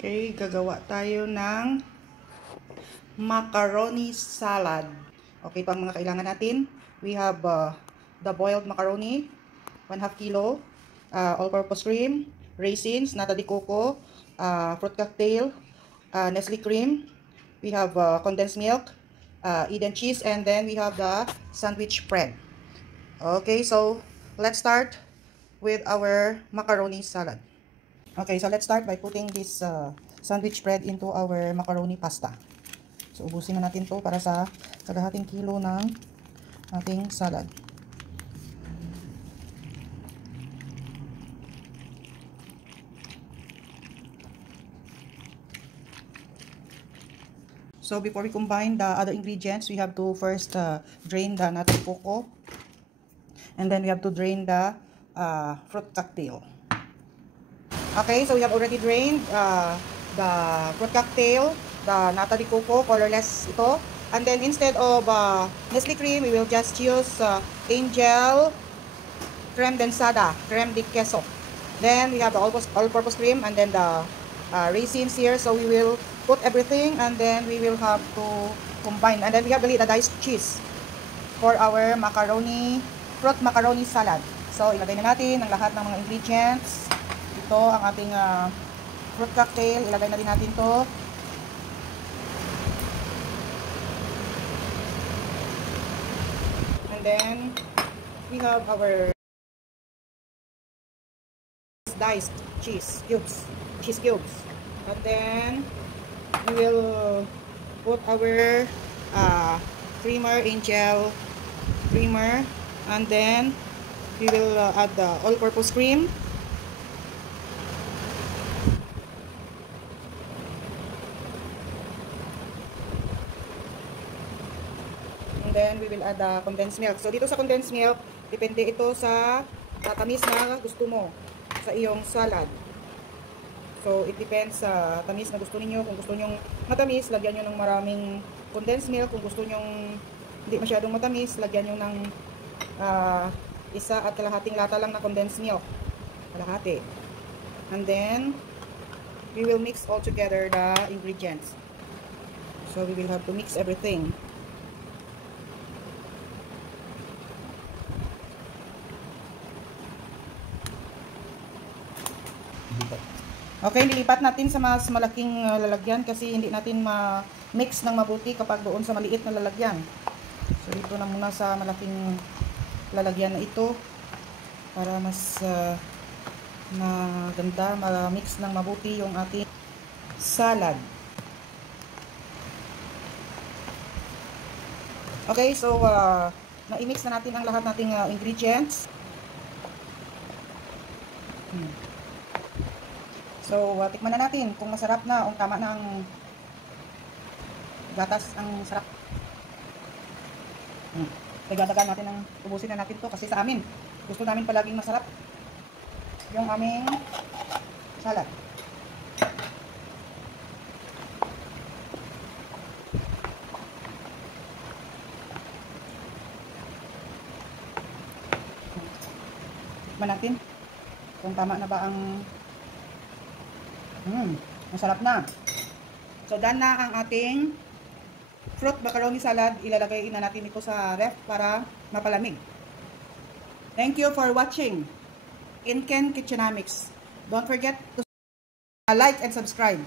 Okay, gagawa tayo ng macaroni salad. Okay, pang mga kailangan natin, we have the boiled macaroni, 1/2 kilo, all-purpose cream, raisins, nata de coco, fruit cocktail, Nestle cream, we have condensed milk, Eden cheese, and then we have the sandwich bread. Okay, so let's start with our macaroni salad. Okay, so let's start by putting this sandwich bread into our macaroni pasta. So, ubusin na natin to para sa kalahating kilo ng ating salad. So, before we combine the other ingredients, we have to first drain the nata de coco. And then we have to drain the fruit cocktail. Okay, so we have already drained the fruit cocktail, the nata de coco, colorless ito. And then instead of Nestle cream, we will just use Angel creme densada, creme de queso. Then we have the all-purpose cream and then the raisins here. So we will put everything and then we will have to combine. And then we have the diced cheese for our fruit macaroni salad. So ilagay na natin ang lahat ng mga ingredients. Ito ang ating fruit cocktail. Ilagay na rin natin to. And then, we have our diced cheese cubes. And then, we will put our creamer, Angel creamer. And then, we will add the all-purpose cream. And then, we will add the condensed milk. So, dito sa condensed milk, depende ito sa tamis na gusto mo sa iyong salad. So, it depends sa tamis na gusto niyo. Kung gusto niyo matamis, lagyan niyo ng maraming condensed milk. Kung gusto niyo hindi masyadong matamis, lagyan niyo ng 1 at kalahating lata lang na condensed milk. Kalahati. And then, we will mix all together the ingredients. So, we will have to mix everything. Okay, lilipat natin sa mas malaking lalagyan kasi hindi natin ma-mix ng mabuti kapag doon sa maliit na lalagyan. So, dito na muna sa malaking lalagyan na ito para mas maganda, ma-mix ng mabuti yung ating salad. Okay, so na-mix na natin ang lahat nating ingredients. So, tikman na natin kung masarap na, kung tama na ang gatas, ang sarap. Dagdagan natin ang ubusin na natin to kasi sa amin, gusto namin palaging masarap yung aming salad. Tikman natin kung tama na ba ang masarap na. So, done na ang ating fruit macaroni salad. Ilalagay na natin ito sa ref para mapalamig. Thank you for watching Inken Kitchenomics. Don't forget to like and subscribe.